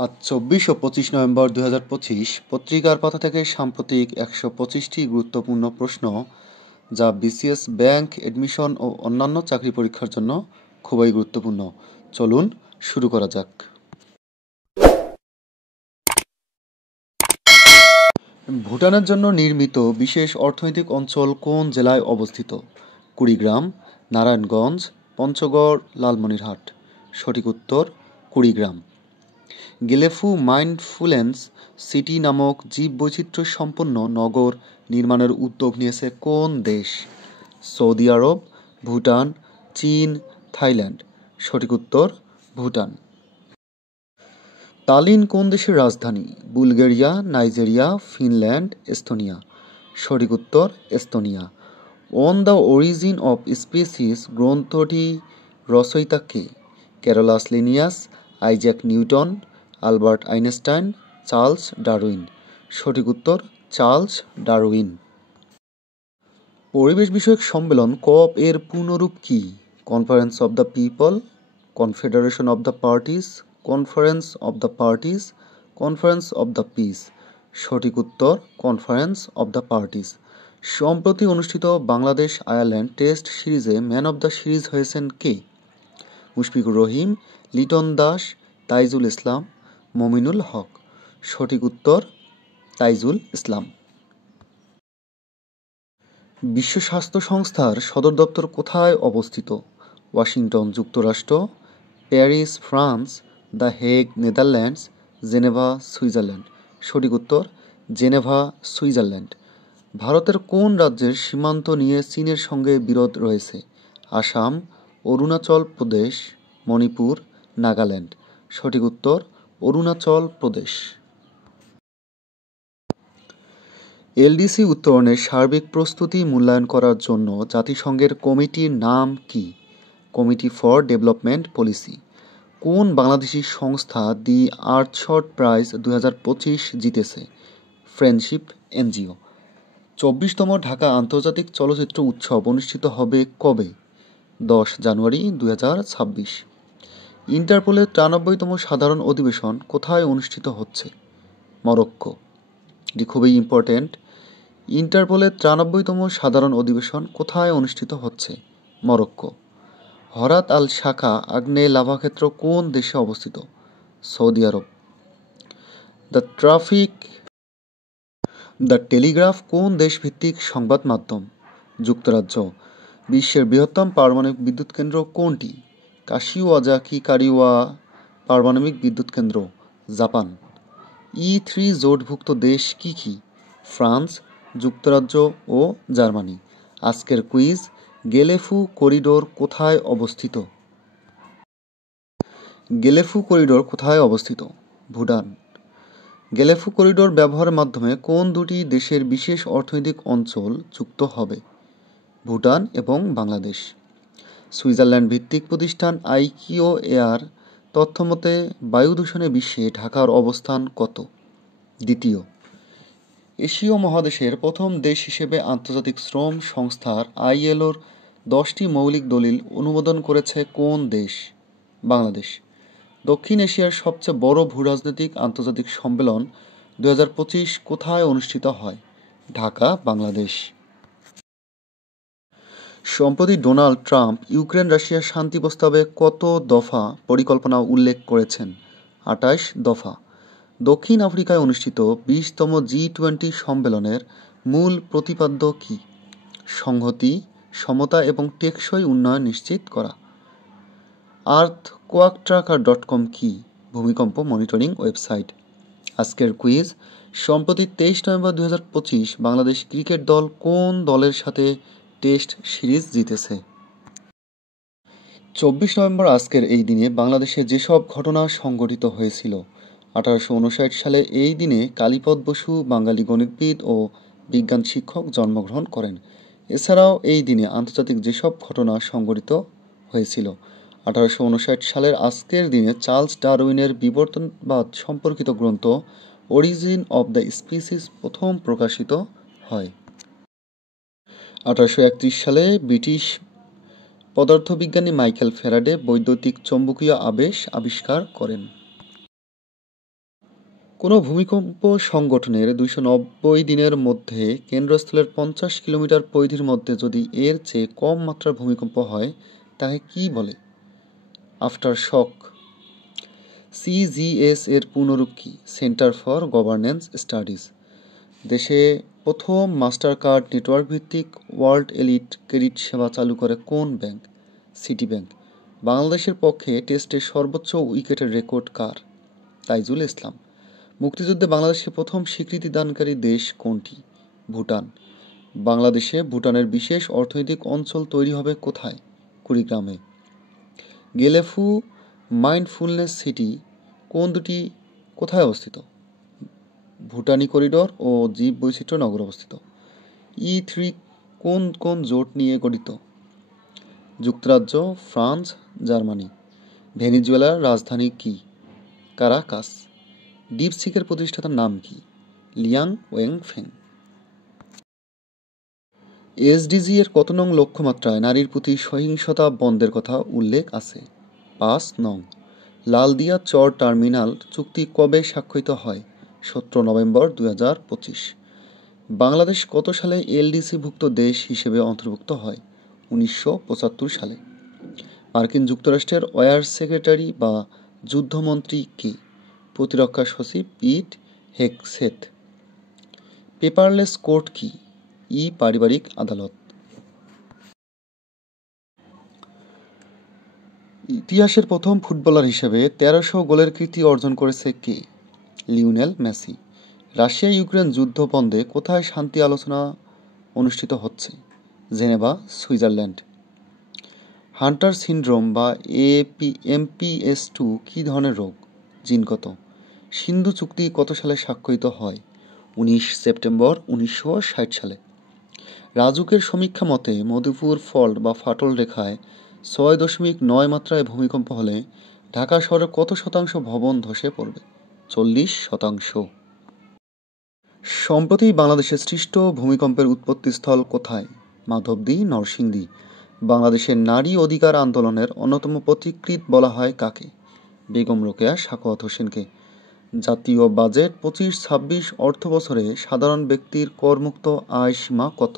আজ ২৪ ও ২৫ নভেম্বর ২০২৫ পত্রিকার পাতা থেকে সাম্প্রতিক ১২৫টি গুরুত্বপূর্ণ প্রশ্ন যা বিসিএস, ব্যাংক, এডমিশন ও অন্যান্য চাকরি পরীক্ষার জন্য খুবই গুরুত্বপূর্ণ। চলুন শুরু করা যাক। ভুটানের জন্য নির্মিত বিশেষ অর্থনৈতিক অঞ্চল কোন জেলায় অবস্থিত? কুড়িগ্রাম, নারায়ণগঞ্জ, পঞ্চগড়, লালমনিরহাট। সঠিক উত্তর কুড়িগ্রাম। গেলেফু মাইন্ডফুলেন্স সিটি নামক জীববৈচিত্র্য সম্পন্ন নগর নির্মাণের উদ্যোগ নিয়েছে কোন দেশ? সৌদি আরব, ভুটান, চীন, থাইল্যান্ড। সঠিক উত্তর ভুটান। তালিন কোন দেশের রাজধানী? Bulgaria, Nigeria, Finland, Estonia. সঠিক উত্তর Estonia. On the origin of species গ্রন্থটি রচয়িতা কে? Carolus Linnaeus, Isaac Newton, Albert Einstein, Charles Darwin. সঠিক উত্তর চার্লস ডারউইন। পরিবেশ বিষয়ক সম্মেলন কপ এর পূর্ণরূপ কি? Conference of the people, confederation of the parties, conference of the parties, conference of the piece. সঠিক উত্তর কনফারেন্স অব দ্য পার্টিস। সম্প্রতি অনুষ্ঠিত বাংলাদেশ আয়ারল্যান্ড টেস্ট সিরিজে ম্যান অব দ্য সিরিজ হয়েছেন কে? মুশফিকুর রহিম, লিটন দাস, তাইজুল ইসলাম, মমিনুল হক। সঠিক উত্তর তাইজুল ইসলাম। বিশ্ব স্বাস্থ্য সংস্থার সদর দপ্তর কোথায় অবস্থিত? ওয়াশিংটন, যুক্তরাষ্ট্র, Paris, France, the Hague, Netherlands, Geneva, Switzerland. সঠিক উত্তর জেনেভা, সুইজারল্যান্ড। ভারতের কোন রাজ্যের সীমান্ত নিয়ে চীনের সঙ্গে বিরোধ রয়েছে? আসাম, অরুণাচল প্রদেশ, মণিপুর, নাগাল্যান্ড। সঠিক উত্তর অরুণাচল প্রদেশ। এলডিসি উত্তরণের সার্বিক প্রস্তুতি মূল্যায়ন করার জন্য জাতিসংঘের কমিটির নাম কি? Committee for development policy. কোন বাংলাদেশি সংস্থা দি আর্থশট প্রাইজ ২০২৫ জিতেছে? Friendship NGO. ২৪তম ঢাকা আন্তর্জাতিক চলচ্চিত্র উৎসব অনুষ্ঠিত হবে কবে? ১০ জানুয়ারি ২০২৬। ইন্টারপোলের ৯৩তম সাধারণ অধিবেশন কোথায় অনুষ্ঠিত হচ্ছে? মরক্কো। এটি খুবই ইম্পর্টেন্ট। ইন্টারপোলের ৯৩তম সাধারণ অধিবেশন কোথায় অনুষ্ঠিত হচ্ছে? মরক্কো। হরাত আল শাখা আগ্নেয় লাভাক্ষেত্র কোন দেশে অবস্থিত? Saudi Arab. দ্য টেলিগ্রাফ কোন দেশভিত্তিক সংবাদ মাধ্যম? যুক্তরাজ্য। বিশ্বের বৃহত্তম পারমাণবিক বিদ্যুৎ কেন্দ্র কোনটি? কাশিওয়াজাকি কারিওয়া পারমাণবিক বিদ্যুৎ কেন্দ্র, জাপান। E3 জোটভুক্ত দেশ কি কি? ফ্রান্স, যুক্তরাজ্য ও জার্মানি। আজকের কুইজ, গেলেফু করিডোর কোথায় অবস্থিত? গেলেফু করিডোর কোথায় অবস্থিত? ভুটান। গেলেফু করিডোর ব্যবহারের মাধ্যমে কোন দুটি দেশের বিশেষ অর্থনৈতিক অঞ্চল যুক্ত হবে? ভুটান এবং বাংলাদেশ। সুইজারল্যান্ড ভিত্তিক প্রতিষ্ঠান আইকিও এয়ার তথ্যমতে বায়ু দূষণে বিশ্বে ঢাকার অবস্থান কত? দ্বিতীয়। এশীয় মহাদেশের প্রথম দেশ হিসেবে আন্তর্জাতিক শ্রম সংস্থার আইএলওর 10টি মৌলিক দলিল অনুমোদন করেছে কোন দেশ? বাংলাদেশ। দক্ষিণ এশিয়ার সবচেয়ে বড় ভূরাজনৈতিক আন্তর্জাতিক সম্মেলন ২০২৫ কোথায় অনুষ্ঠিত হয়? ঢাকা, বাংলাদেশ। সম্প্রতি ডোনাল্ড ট্রাম্প ইউক্রেন রাশিয়া শান্তি প্রস্তাবে কত দফা পরিকল্পনা উল্লেখ করেছেন? ২৮ দফা। দক্ষিণ আফ্রিকায় অনুষ্ঠিত 20তম জি-20 সম্মেলনের মূল প্রতিপাদ্য কী? সংহতি, সমতা এবং টেকসই উন্নয়ন নিশ্চিত করা। আর্থকোয়াকট্রাকার.কম কি? ভূমিকম্প মনিটরিং ওয়েবসাইট। আজকের কুইজ, সম্প্রতি 23 নভেম্বর ২০২৫ বাংলাদেশ ক্রিকেট দল কোন দলের সাথে টেস্ট সিরিজ জিতেছে? ২৪ নভেম্বর আজকের এই দিনে বাংলাদেশে যেসব ঘটনা সংঘটিত হয়েছিল। ১৮৫৯ সালে এই দিনে কালীপদ বসু বাঙালি গণিতবিদ ও বিজ্ঞান শিক্ষক জন্মগ্রহণ করেন। এছাড়াও এই দিনে আন্তর্জাতিক যেসব ঘটনা সংঘটিত হয়েছিল। ১৮৫৯ সালের আজকের দিনে চার্লস ডারউইনের বিবর্তনবাদ সম্পর্কিত গ্রন্থ অরিজিন অব দ্য স্পিসিস প্রথম প্রকাশিত হয়। ১৮৩১ সালে ব্রিটিশ পদার্থবিজ্ঞানী মাইকেল ফ্যারাডে বৈদ্যুতিক চৌম্বকীয় আবেশ আবিষ্কার করেন। কোনো ভূমিকম্প সংগঠনের 290 দিনের মধ্যে কেন্দ্রস্থলের 50 কিলোমিটার পরিধির মধ্যে যদি এর চেয়ে কম মাত্রার ভূমিকম্প হয় তাকে কি বলে? After shock. সিজিএস এর পূর্ণরূপ কি? Centre for governance studies. দেশে প্রথম মাস্টার কার্ড নেটওয়ার্ক ভিত্তিক ওয়ার্ল্ড এলিট ক্রেডিট সেবা চালু করে কোন ব্যাংক? City bank. বাংলাদেশের পক্ষে টেস্টে সর্বোচ্চ উইকেটের রেকর্ড কার? তাইজুল ইসলাম। মুক্তিযুদ্ধে বাংলাদেশকে প্রথম স্বীকৃতি দানকারী দেশ কোনটি? ভুটান। বাংলাদেশে ভুটানের বিশেষ অর্থনৈতিক অঞ্চল তৈরি হবে কোথায়? কুড়িগ্রামে। গেলেফু মাইন্ডফুলনেস সিটি কোন দুটি কোথায় অবস্থিত? ভুটানি করিডোর ও জীব বৈচিত্র্য নগর অবস্থিত। E3 কোন কোন জোট নিয়ে গঠিত? যুক্তরাজ্য, ফ্রান্স, জার্মানি। ভেনিজুয়েলার রাজধানী কি? কারাকাস। ডিপসিকের প্রতিষ্ঠাতার নাম কি? লিয়াং ওয়েংফেং। এসডিজি এর কত নং লক্ষ্যমাত্রায় নারীর প্রতি সহিংসতা বন্ধের কথা উল্লেখ আছে? 5 নং। লালদিয়া চর টার্মিনাল চুক্তি কবে স্বাক্ষরিত হয়? 17 নভেম্বর 2025। বাংলাদেশ কত সালে এলডিসিভুক্ত দেশ হিসেবে অন্তর্ভুক্ত হয়? 1975 সালে। মার্কিন যুক্তরাষ্ট্রের ওয়ার সেক্রেটারি বা যুদ্ধমন্ত্রী কে? প্রতিরক্ষা সচিব পিট হেগসেথ। পেপারলেস কোর্ট কি? পারিবারিক আদালত। ইতিহাসের প্রথম ফুটবলার হিসেবে 1300 গোলের কীর্তি অর্জন করেছে কে? Lionel Messi. রাশিয়া ইউক্রেন যুদ্ধ বন্ধে কোথায় শান্তি আলোচনা অনুষ্ঠিত হচ্ছে? Geneva, Switzerland. হান্টার সিনড্রোম বা MPS2 কী ধরনের রোগ? জিনগত। সিন্ধু চুক্তি কত সালে স্বাক্ষরিত হয়? 19 সেপ্টেম্বর 1960 সালে। রাজুকের সমীক্ষা মতে মধুপুর ফল্ট বা ফাটল রেখায় 6.9 মাত্রায় ভূমিকম্প হলে ঢাকা শহরের কত শতাংশ ভবন ধসে পড়বে? 40%। সম্প্রতি বাংলাদেশের সৃষ্ট ভূমিকম্পের উৎপত্তিস্থল কোথায়? মাধবদী, নরসিংদী। বাংলাদেশের নারী অধিকার আন্দোলনের অন্যতম পথিকৃৎ বলা হয় কাকে? বেগম রোকেয়া সাখাওয়াত হোসেনকে। জাতীয় বাজেট 25-26 অর্থবছরে সাধারণ ব্যক্তির করমুক্ত আয় সীমা কত?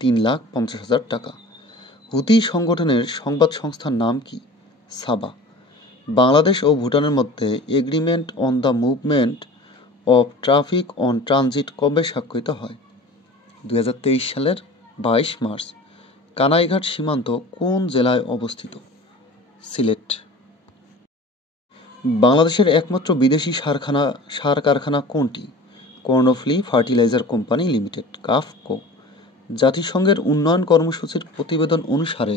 3,50,000 টাকা। হুতি সংগঠনের সংবাদ সংস্থার নাম কি? সাবা। বাংলাদেশ ও ভুটানের মধ্যে agreement on the movement of traffic on transit কবে স্বাক্ষরিত হয়? 2023 সালের 22 মার্চ। কানাইঘাট সীমান্ত কোন জেলায় অবস্থিত? সিলেট। বাংলাদেশের একমাত্র বিদেশি সার কারখানা কোনটি? Karnaphuli fertiliser company limited, KAFCO. জাতিসংঘের উন্নয়ন কর্মসূচির প্রতিবেদন অনুসারে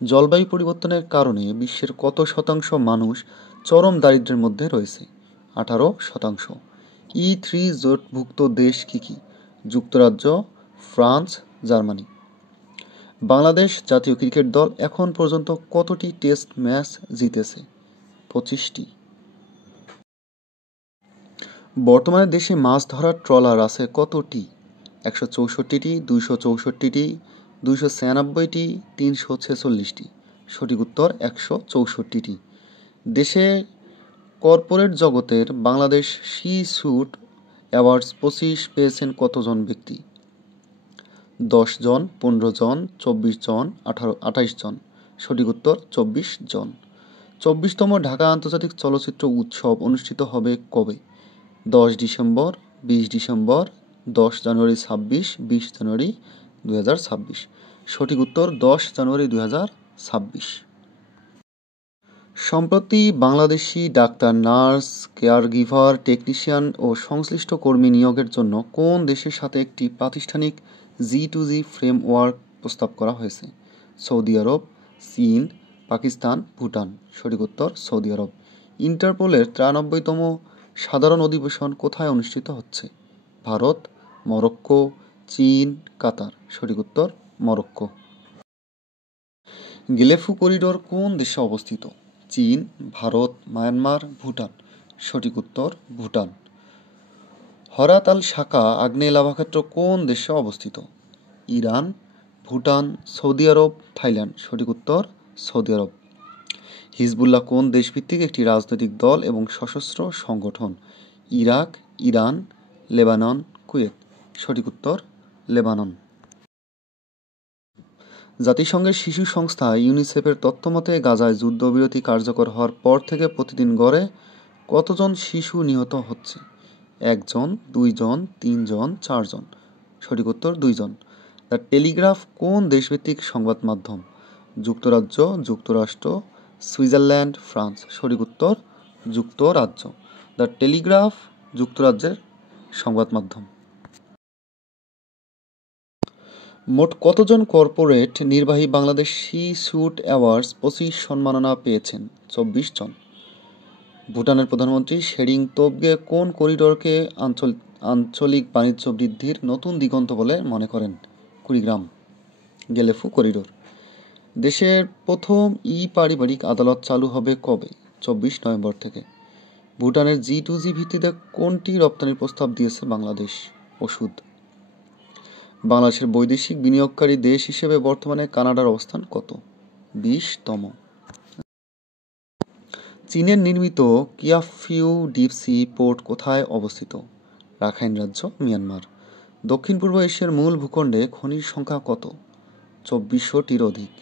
জলবায়ু পরিবর্তনের কারণে বিশ্বের কত শতাংশ মানুষ চরম দারিদ্র্যের মধ্যে রয়েছে? 18%। E3 জোটভুক্ত দেশ কি কি? যুক্তরাজ্য, ফ্রান্স, জার্মানি। বাংলাদেশ জাতীয় ক্রিকেট দল এখন পর্যন্ত কতটি টেস্ট ম্যাচ জিতেছে? 25টি। বর্তমানে দেশে মাছ ধরার ট্রলার আছে কতটি? 164টি, 264টি, 296টি, 346টি। সঠিক উত্তর 164টি। দেশে কর্পোরেট জগতের বাংলাদেশ সি স্যুট অ্যাওয়ার্ডস 25 পেয়েছেন কতজন ব্যক্তি? 10 জন, 15 জন, 24 জন, 28 জন। সঠিক উত্তর 24 জন। 24তম ঢাকা আন্তর্জাতিক চলচ্চিত্র উৎসব অনুষ্ঠিত হবে কবে? 10 ডিসেম্বর, 20 ডিসেম্বর, 10 জানুয়ারি 26, 20 জানুয়ারি 2026। সঠিক উত্তর 10 জানুয়ারি 2026। সম্প্রতি Bangladeshi doctor, nurse, caregiver, technician ও সংশ্লিষ্ট কর্মী নিয়োগের জন্য কোন দেশের সাথে একটি প্রাতিষ্ঠানিক G2G ফ্রেমওয়ার্ক প্রস্তাব করা হয়েছে? সৌদি আরব, চীন, পাকিস্তান, ভুটান। সঠিক উত্তর সৌদি আরব। ইন্টারপোলের 93তম সাধারণ অধিবেশন কোথায় অনুষ্ঠিত হচ্ছে? ভারত, মরক্কো, চীন, কাতার। সঠিক উত্তর মরক্কো। গেলেফু করিডোর কোন দেশে অবস্থিত? চীন, ভারত, মায়ানমার, ভুটান। সঠিক উত্তর ভুটান। হরাত আল শাকা আগ্নেয় লাভাক্ষেত্র কোন দেশে অবস্থিত? ইরান, ভুটান, সৌদি আরব, থাইল্যান্ড। সঠিক উত্তর সৌদি আরব। হিজবুল্লাহ কোন দেশভিত্তিক একটি রাজনৈতিক দল এবং সশস্ত্র সংগঠন? Iraq, Iran, Lebanon, Kuwait. সঠিক উত্তর লেবানন। জাতিসংঘের শিশু সংস্থা ইউনিসেফের তথ্যমতে গাজায় যুদ্ধবিরতি কার্যকর হওয়ার পর থেকে প্রতিদিন গড়ে কতজন শিশু নিহত হচ্ছে? 1 জন, 2 জন, 3 জন, 4 জন। সঠিক উত্তর 2 জন। দ্য টেলিগ্রাফ কোন দেশভিত্তিক সংবাদ মাধ্যম? যুক্তরাজ্য, যুক্তরাষ্ট্র, সুইজারল্যান্ড, ফ্রান্স। সঠিক উত্তর যুক্তরাজ্য। দ্য টেলিগ্রাফ যুক্তরাজ্যের সংবাদ মাধ্যম। মোট কতজন কর্পোরেট নির্বাহী বাংলাদেশ সি স্যুট অ্যাওয়ার্ডস 25 সম্মাননা পেয়েছেন? 24 জন। ভুটানের প্রধানমন্ত্রী শেরিং তোবগে কোন করিডোরকে আঞ্চলিক বাণিজ্য বৃদ্ধির নতুন দিগন্ত বলে মনে করেন? কুড়িগ্রাম গেলেফু করিডোর। দেশের প্রথম পারিবারিক আদালত চালু হবে কবে? 24 নভেম্বর থেকে। ভুটানের G2G ভিত্তিতে কোনটি রপ্তানির প্রস্তাব দিয়েছে বাংলাদেশ? ওষুধ। বাংলাদেশের বৈদেশিক বিনিয়োগকারী দেশ হিসেবে বর্তমানে কানাডার অবস্থান কত? 20তম। চীনের নির্মিত কিয়াফিউ ডিপসি পোর্ট কোথায় অবস্থিত? রাখাইন রাজ্য, মিয়ানমার। দক্ষিণ পূর্ব এশিয়ার মূল ভূখণ্ডে খনির সংখ্যা কত? 2400-টির অধিক।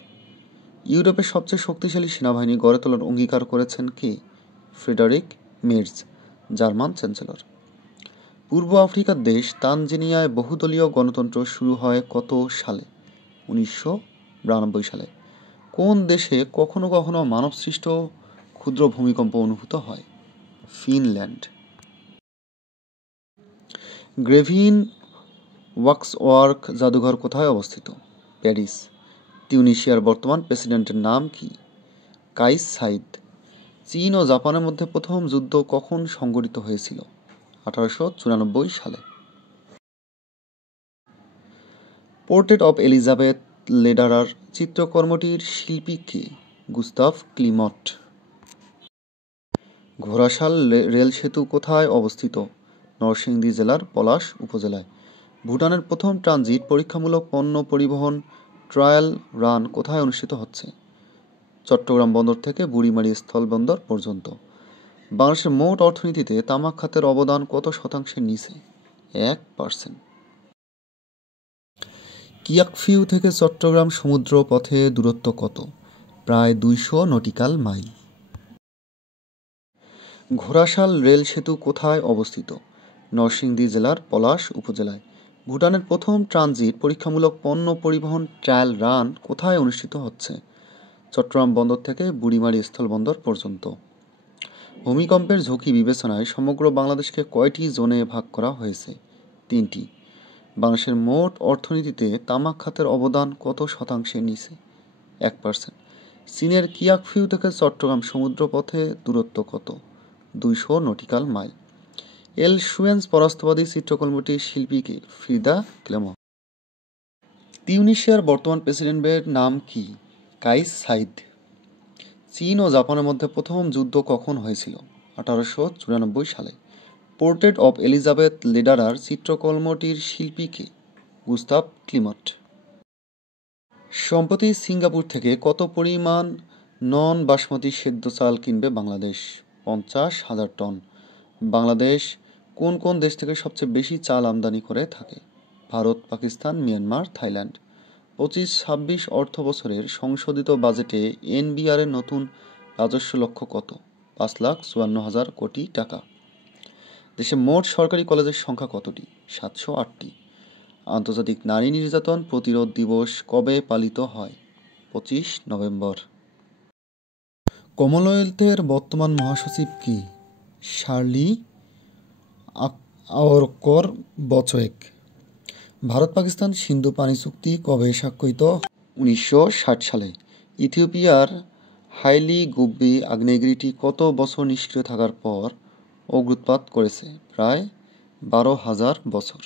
ইউরোপের সবচেয়ে শক্তিশালী সেনাবাহিনী গড়ে তোলার অঙ্গীকার করেছেন কে? Friedrich Merz, German chancellor. পূর্ব আফ্রিকার দেশ তানজানিয়ায় বহুদলীয় গণতন্ত্র শুরু হয় কত সালে? 1992 সালে। কোন দেশে কখনো কখনো মানবসৃষ্ট ক্ষুদ্র ভূমিকম্প অনুভূত হয়? ফিনল্যান্ড। গ্রেভিন ওয়াক্সওয়ার্ক জাদুঘর কোথায় অবস্থিত? প্যারিস। তিউনিসিয়ার বর্তমান প্রেসিডেন্টের নাম কি? কাইস সাইদ। চীন ও জাপানের মধ্যে প্রথম যুদ্ধ কখন সংঘটিত হয়েছিল? 1894 সালে। পোর্ট্রেট অব এলিজাবেথ লেডারার চিত্রকর্মটির শিল্পী কে? গুস্তাভ ক্লিমট। ঘোড়াশাল রেল সেতু কোথায় অবস্থিত? নরসিংদী জেলার পলাশ উপজেলায়। ভুটানের প্রথম ট্রানজিট পরীক্ষামূলক পণ্য পরিবহন ট্রায়াল রান কোথায় অনুষ্ঠিত হচ্ছে? চট্টগ্রাম বন্দর থেকে বুড়িমারি স্থলবন্দর পর্যন্ত। বাংলাদেশের মোট অর্থনীতিতে তামাক খাতের অবদান কত শতাংশের নিচে? 1%। কিয়াকফিউ থেকে চট্টগ্রাম সমুদ্র পথে দূরত্ব কত? প্রায় 200 নটিক্যাল মাইল। ঘোড়াশাল রেল সেতু কোথায় অবস্থিত? নরসিংদী জেলার পলাশ উপজেলায়। ভুটানের প্রথম ট্রানজিট পরীক্ষামূলক পণ্য পরিবহন ট্রায়াল রান কোথায় অনুষ্ঠিত হচ্ছে? চট্টগ্রাম বন্দর থেকে বুড়িমারি স্থলবন্দর পর্যন্ত। ভূমিকম্পের ঝুঁকি বিবেচনায় সমগ্র বাংলাদেশকে কয়টি জোনে ভাগ করা হয়েছে? 3টি। বাংলাদেশের মোট অর্থনীতিতে তামাক খাতের অবদান কত শতাংশের নিচে? 1%। চীনের কিয়াকফিউ থেকে চট্টগ্রাম সমুদ্রপথে দূরত্ব কত? 200 নটিক্যাল মাইল। এল সুয়েন্স পরাস্তবাদী চিত্রকর্মটির শিল্পী কে? ফ্রিদা ক্লেমো। তিউনিসিয়ার বর্তমান প্রেসিডেন্টের নাম কি? কাইস সাইদ। চীন ও জাপানের মধ্যে প্রথম যুদ্ধ কখন হয়েছিল? 1894 সালে। পোর্ট্রেট অব এলিজাবেথ লেডারার চিত্রকর্মটির শিল্পী কে? গুস্তাভ ক্লিমট। সম্প্রতি সিঙ্গাপুর থেকে কত পরিমাণ নন বাসমতি সেদ্ধ চাল কিনবে বাংলাদেশ? 50,000 টন। বাংলাদেশ কোন কোন দেশ থেকে সবচেয়ে বেশি চাল আমদানি করে থাকে? Bharat, Pakistan, Myanmar, Thailand. 25-26 অর্থ বছরের সংশোধিত বাজেটে এনবিআর এর নতুন রাজস্ব লক্ষ্য কত? 5,54,000 কোটি টাকা। দেশে মোট সরকারি কলেজের সংখ্যা কতটি? 708টি। আন্তর্জাতিক নারী নির্যাতন প্রতিরোধ দিবস কবে পালিত হয়? 25 নভেম্বর। কমনওয়েলথের বর্তমান মহাসচিব কি? শার্লি আওরকর বচয়েক। ভারত পাকিস্তান সিন্ধু পানি চুক্তি কবে স্বাক্ষরিত? 1960 সালে। ইথিওপিয়ার হাইলি গুব্বি আগ্নেয়গিরিটি কত বছর নিষ্ক্রিয় থাকার পর অগ্ন্যুৎপাত করেছে? প্রায় 12,000 বছর।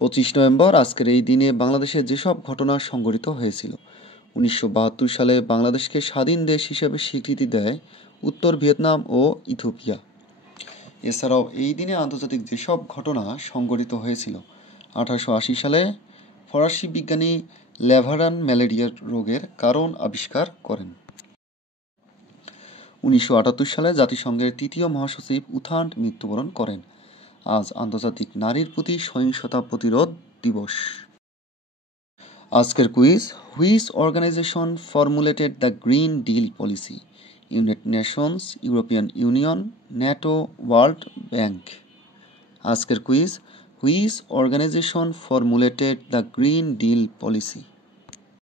25 নভেম্বর আজকের এই দিনে বাংলাদেশে যেসব ঘটনা সংঘটিত হয়েছিল: 1972 সালে বাংলাদেশকে স্বাধীন দেশ হিসেবে স্বীকৃতি দেয় উত্তর ভিয়েতনাম ও ইথিওপিয়া। এছাড়াও এই দিনে আন্তর্জাতিক যেসব ঘটনা সংঘটিত হয়েছিল: 1880 সালে ফরাসি বিজ্ঞানী ল্যাভারান ম্যালেরিয়া রোগের কারণ আবিষ্কার করেন। 1978 সালে জাতিসংঘের তৃতীয় মহাসচিব উথান্ড মৃত্যুবরণ করেন। আজ আন্তর্জাতিক নারীর প্রতি সহিংসতা প্রতিরোধ দিবস। আজকের quiz, which organisation formulated the Green Deal policy? United Nations, European Union, NATO, World Bank. আজকের quiz, which organisation formulated the Green Deal policy?